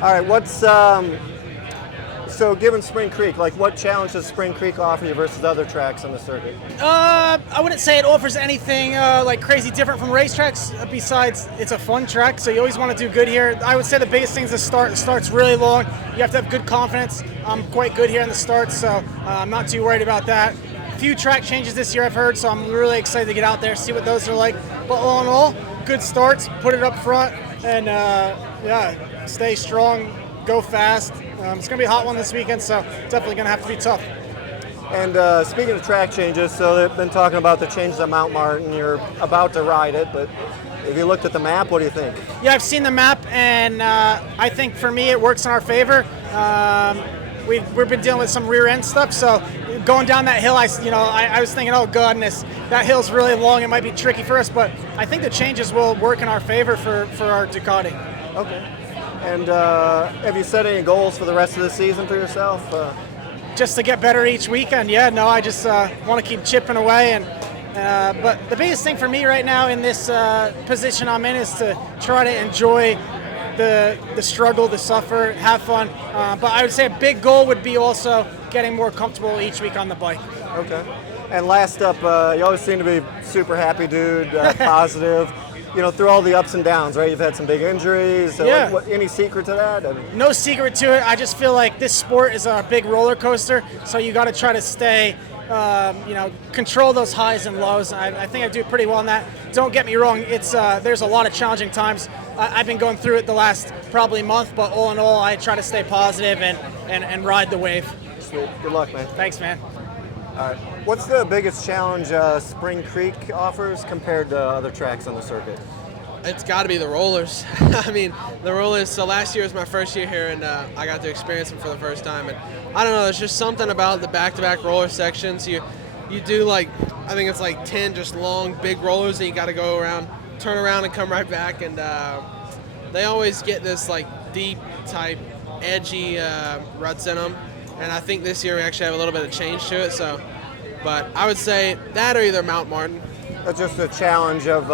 All right, so given Spring Creek, like what challenge does Spring Creek offer you versus other tracks on the circuit? I wouldn't say it offers anything like crazy different from racetracks. Besides, it's a fun track, so you always want to do good here. I would say the biggest thing is the start. The start's really long. You have to have good confidence. I'm quite good here in the start, so I'm not too worried about that. A few track changes this year I've heard, so I'm really excited to get out there, see what those are like. But all in all, good starts, put it up front, and stay strong, go fast. It's going to be a hot one this weekend, so definitely going to have to be tough. And speaking of track changes, so they've been talking about the changes at Mount Martin. You're about to ride it, but if you looked at the map, what do you think? Yeah, I've seen the map, and I think for me it works in our favor. We've been dealing with some rear end stuff, so going down that hill, I was thinking, oh goodness, that hill's really long. It might be tricky for us, but I think the changes will work in our favor for our Ducati. Okay. And have you set any goals for the rest of the season for yourself? Just to get better each weekend. Yeah, no, I just want to keep chipping away. But the biggest thing for me right now in this position I'm in is to try to enjoy the struggle, the suffer, have fun. But I would say a big goal would be also getting more comfortable each week on the bike. Okay. And last up, you always seem to be super happy dude, positive. Through all the ups and downs, right? You've had some big injuries. So yeah. Any secret to that? No secret to it. I just feel like this sport is a big roller coaster, so you got to try to stay, control those highs and lows. I think I do pretty well on that. Don't get me wrong. There's a lot of challenging times. I've been going through it the last probably month, but all in all, I try to stay positive and ride the wave. Sweet. Good luck, man. Thanks, man. All right. What's the biggest challenge Spring Creek offers compared to other tracks on the circuit? It's got to be the rollers. I mean, the rollers. So last year was my first year here, and I got to experience them for the first time. And I don't know, there's just something about the back-to-back roller sections. You do like, I think it's like 10 just long, big rollers, and you got to go around, turn around, and come right back. And they always get this like deep type, edgy ruts in them. And I think this year we actually have a little bit of change to it. But I would say that or either Mount Martin. That's just a challenge of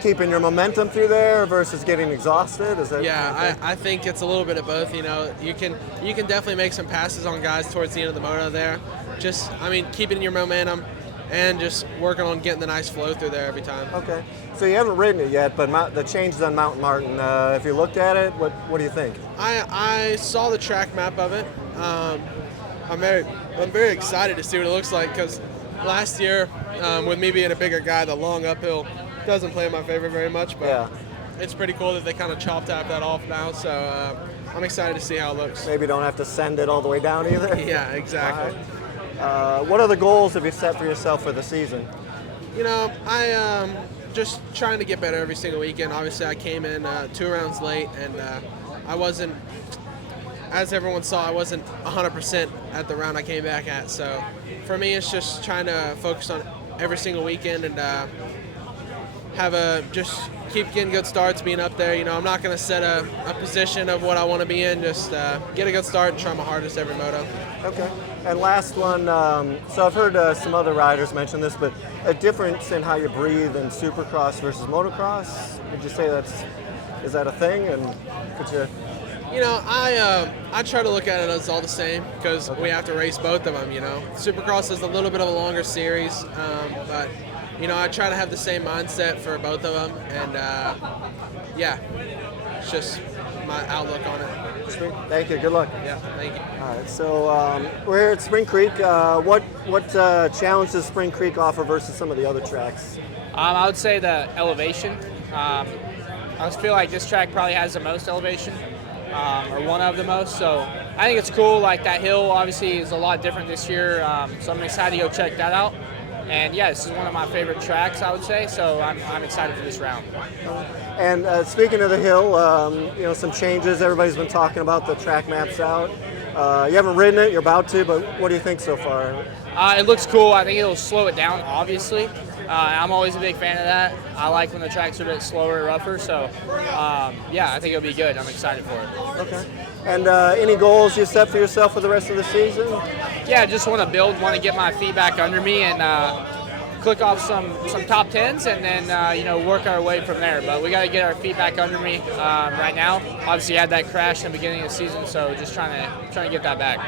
keeping your momentum through there versus getting exhausted. Is that? Yeah, I think it's a little bit of both. You can definitely make some passes on guys towards the end of the moto there. Keeping your momentum and just working on getting the nice flow through there every time. Okay. So you haven't ridden it yet, but the changes on Mount Martin, if you looked at it, what do you think? I saw the track map of it. I'm very excited to see what it looks like because last year, with me being a bigger guy, the long uphill doesn't play in my favor very much, but yeah. It's pretty cool that they kind of chopped that off now, so I'm excited to see how it looks. Maybe don't have to send it all the way down either? Yeah, exactly. What other goals have you set for yourself for the season? I just trying to get better every single weekend. Obviously, I came in 2 rounds late, and I wasn't, as everyone saw, I wasn't 100% at the round I came back at. So for me, it's just trying to focus on every single weekend and just keep getting good starts, being up there. I'm not going to set a position of what I want to be in, just get a good start and try my hardest every moto. Okay. And last one, so I've heard some other riders mention this, but a difference in how you breathe in Supercross versus motocross, would you say is that a thing? And could you... I try to look at it as all the same because we have to race both of them, Supercross is a little bit of a longer series, but, I try to have the same mindset for both of them, and, it's just my outlook on it. Sweet. Thank you. Good luck. Yeah, thank you. All right, so we're here at Spring Creek. What challenge does Spring Creek offer versus some of the other tracks? I would say the elevation. I just feel like this track probably has the most elevation. Or one of the most, so I think it's cool. Like that hill obviously is a lot different this year, so I'm excited to go check that out. And yeah, this is one of my favorite tracks, I would say, so I'm excited for this round. And speaking of the hill, some changes. Everybody's been talking about the track maps out. You haven't ridden it, you're about to, but what do you think so far? It looks cool. I think it'll slow it down, obviously. I'm always a big fan of that. I like when the tracks are a bit slower and rougher, so I think it'll be good. I'm excited for it. Okay. And any goals you set for yourself for the rest of the season? Yeah, just want to build, want to get my feet back under me and click off some top tens, and then you know, work our way from there. But we got to get our feet back under me right now. Obviously, had that crash in the beginning of the season, so just trying to get that back.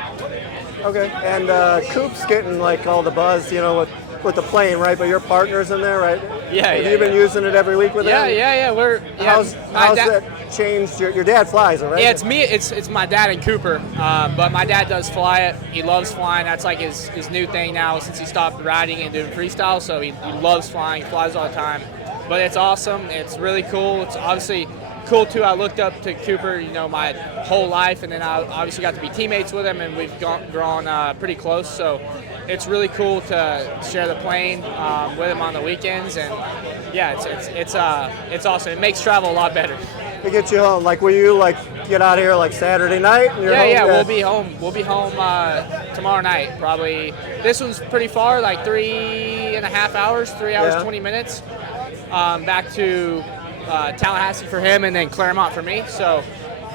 Okay, and Coop's getting like all the buzz, you know, with the plane, right? But your partner's in there, right? Yeah, Have yeah. you been using it every week with him? Yeah. How's that changed? Your dad flies it, right? Yeah, it's me. It's my dad and Cooper. But my dad does fly it. He loves flying. That's like his new thing now since he stopped riding and doing freestyle. So he loves flying. He flies all the time. But it's awesome. It's really cool. It's obviously cool too. I looked up to Cooper, you know, my whole life, and then I obviously got to be teammates with him, and we've grown pretty close. So it's really cool to share the plane with him on the weekends, and yeah, it's awesome. It makes travel a lot better. To get you home, like, will you like get out of here like Saturday night? And you're home? Yeah, we'll be home. We'll be home tomorrow night, probably. This one's pretty far, like 3.5 hours, 3 hours, 20 minutes. Back to Tallahassee for him, and then Claremont for me. So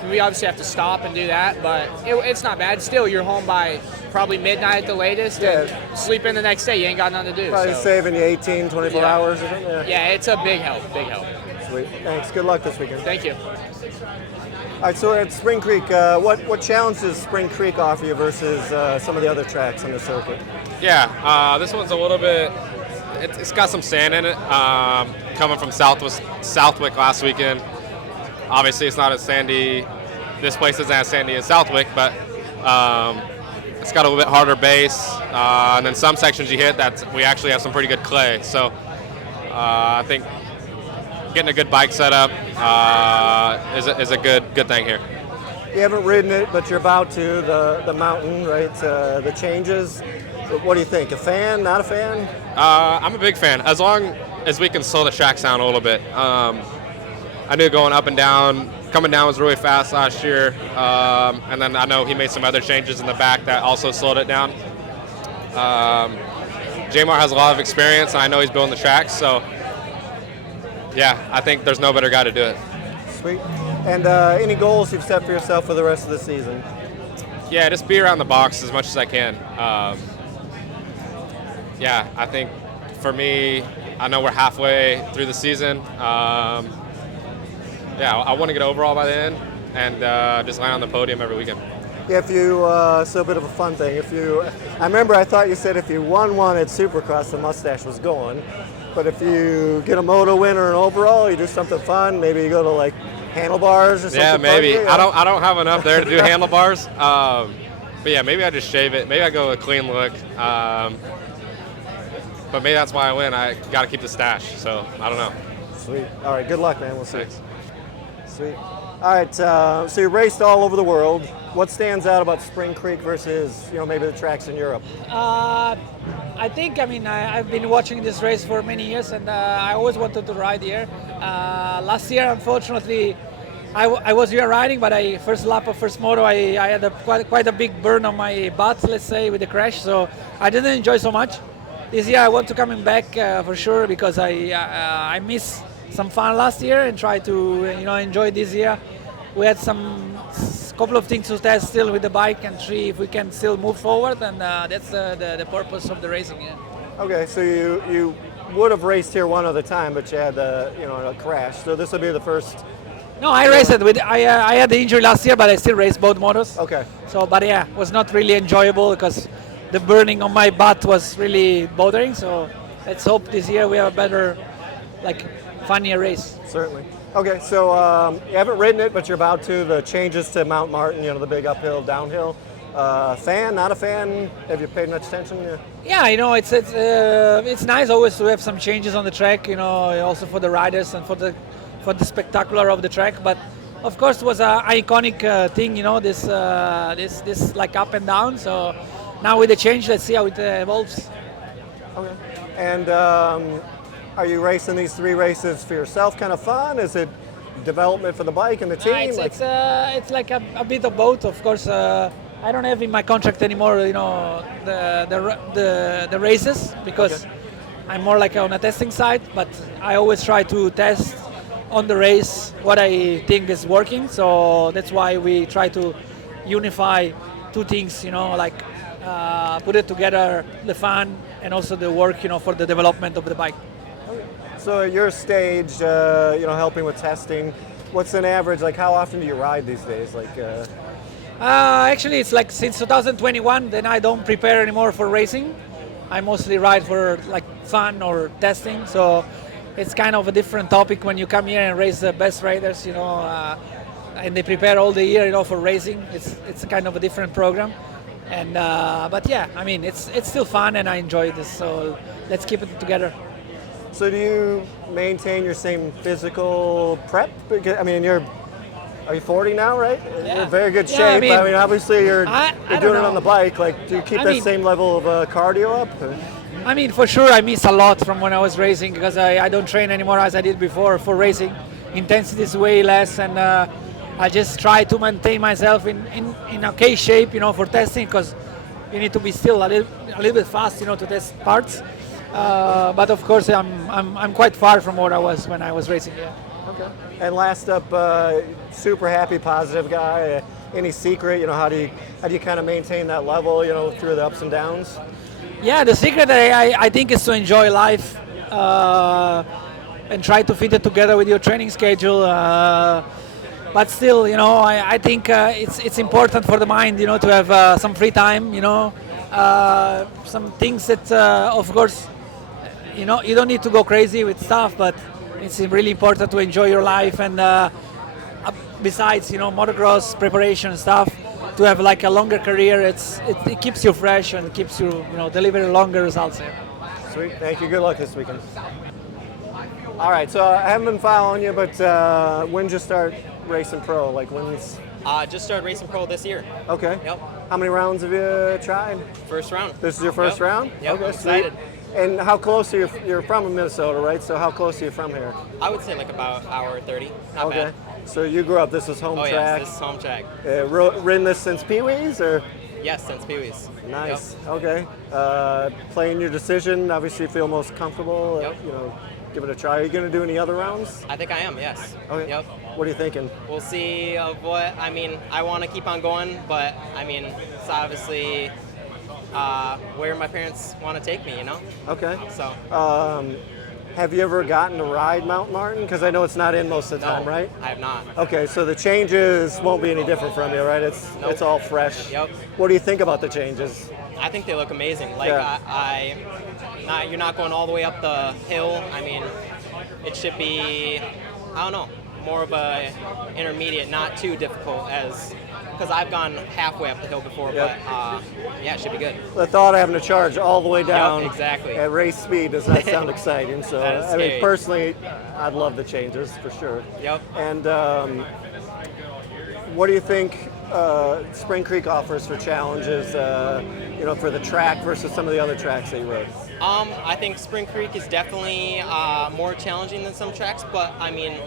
we obviously have to stop and do that, but it's not bad. Still, you're home by probably midnight at the latest, and sleep in the next day. You ain't got nothing to do. Probably saving you 18, 24 hours or something. Yeah, it's a big help. Sweet. Thanks. Good luck this weekend. Thank you. All right, so at Spring Creek, what challenge does Spring Creek offer you versus some of the other tracks on the circuit? Yeah, this one's a little bit. It's got some sand in it. Coming from Southwick last weekend, obviously it's not as sandy. This place isn't as sandy as Southwick, but it's got a little bit harder base. And then some sections you hit that we actually have some pretty good clay. So I think getting a good bike setup is a good thing here. You haven't ridden it, but you're about to, the mountain, right? The changes. What do you think? A fan? Not a fan? I'm a big fan. As long as we can slow the track down a little bit. I knew going up and down, coming down was really fast last year. And then I know he made some other changes in the back that also slowed it down. Jamar has a lot of experience, and I know he's building the track. So, yeah, I think there's no better guy to do it. Sweet. And any goals you've set for yourself for the rest of the season? Yeah, just be around the box as much as I can. Yeah, I think for me, I know we're halfway through the season. Yeah, I want to get overall by the end and just land on the podium every weekend. If you, so a bit of a fun thing. I remember I thought you said if you won one at Supercross, the mustache was going. But if you get a moto win or an overall, you do something fun. Maybe you go to like handlebars or something. Yeah, maybe. Funky, I don't have enough there to do handlebars. But yeah, maybe I just shave it. Maybe I go with a clean look. But maybe that's why I win. I got to keep the stash. So I don't know. Sweet. All right. Good luck, man. We'll see. Thanks. Sweet. All right. So you raced all over the world. What stands out about Spring Creek versus, maybe the tracks in Europe? I think, I've been watching this race for many years, and I always wanted to ride here. Last year, unfortunately, I was here riding, but first lap of first moto, I had quite a big burn on my butt, let's say, with the crash, so I didn't enjoy so much. This year, I want to coming back for sure because I missed some fun last year and try to enjoy this year. We had some couple of things to test still with the bike and see if we can still move forward, and that's the purpose of the racing. Yeah. Okay, so you would have raced here one other time, but you had a crash. So this will be the first. No, I raced it. I had the injury last year, but I still raced both motos. Okay. So, but yeah, it was not really enjoyable because the burning on my butt was really bothering. So let's hope this year we have a better, funnier race. Certainly. Okay, so you haven't ridden it, but you're about to. The changes to Mount Martin, the big uphill, downhill. Fan, not a fan? Have you paid much attention? Yeah, it's nice always to have some changes on the track. Also for the riders and for the spectacular of the track. But of course, it was an iconic thing. This like up and down. So now with the change, let's see how it evolves. Okay. And are you racing these 3 races for yourself? Kind of fun? Is it development for the bike and the team? It's like a bit of both. Of course, I don't have in my contract anymore. The races because I'm more like on a testing side. But I always try to test on the race what I think is working. So that's why we try to unify 2 things. Put it together, the fun and also the work, for the development of the bike. So at your stage, helping with testing, what's an average, like how often do you ride these days? Actually, it's like since 2021, then I don't prepare anymore for racing. I mostly ride for like fun or testing. So it's kind of a different topic when you come here and race the best riders, and they prepare all the year, for racing. It's kind of a different program. And but yeah, I mean, it's still fun and I enjoy this. So let's keep it together. So do you maintain your same physical prep? Because, I mean, are you 40 now, right? Yeah. You're in very good Yeah, shape. I mean, obviously you're don't doing it know. on the bike. Like, do you keep that same level of cardio up? I mean, for sure, I miss a lot from when I was racing because I don't train anymore as I did before for racing. Intensity is way less, and I just try to maintain myself in okay shape, for testing because you need to be still a little bit fast, to test parts. But of course, I'm quite far from what I was when I was racing. Yeah. Okay. And last up, super happy, positive guy. Any secret? How do you kind of maintain that level? Through the ups and downs. Yeah, the secret I think is to enjoy life and try to fit it together with your training schedule. But still, I think it's important for the mind, to have some free time. Some things that, of course, you don't need to go crazy with stuff, but it's really important to enjoy your life. And besides, motocross preparation stuff, to have like a longer career, it keeps you fresh and keeps you, delivering longer results. Sweet. Thank you. Good luck this weekend. All right. So I haven't been following you, but when did you start racing pro? Like when's? Just started racing pro this year. Okay. Yep. How many rounds have you tried? First round. This is your first round? Yep. Okay, I'm excited. sweet. And how close are you? You're from Minnesota, right? So how close are you from here? I would say like about hour 30. Not Okay. bad. So you grew up. This is home Oh track. yes, this is home track. Ridden this since Pee-wees, or? Yes, since Pee-wees. Nice. Yep. Okay. Playing your decision. Obviously, you feel most comfortable. Yep. Give it a try. Are you going to do any other rounds? I think I am. Yes. Okay. Yep. What are you thinking? We'll see of what. I mean, I want to keep on going, but I mean, it's obviously where my parents want to take me. Okay. So. Have you ever gotten to ride Mount Martin? Because I know it's not in most of the time, No, right? I have not. Okay, so the changes won't be any different from you, right? Nope. It's all fresh. Yep. What do you think about the changes? I think they look amazing. Like Yeah. you're not going all the way up the hill. I mean, it should be, I don't know, more of a intermediate, not too difficult because I've gone halfway up the hill before. Yep. But yeah, it should be good. The thought of having to charge all the way down exactly. at race speed does not sound exciting. So, That is I mean, scary. personally, I'd love the changes for sure. Yep. And what do you think Spring Creek offers for challenges, for the track versus some of the other tracks that you rode? I think Spring Creek is definitely more challenging than some tracks, but I mean,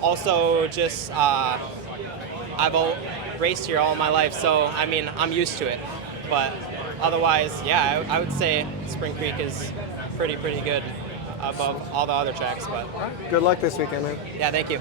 also just I've raced here all my life, so I mean, I'm used to it. But otherwise, yeah, I would say Spring Creek is pretty good above all the other tracks. But Good luck this weekend, man. yeah, thank you.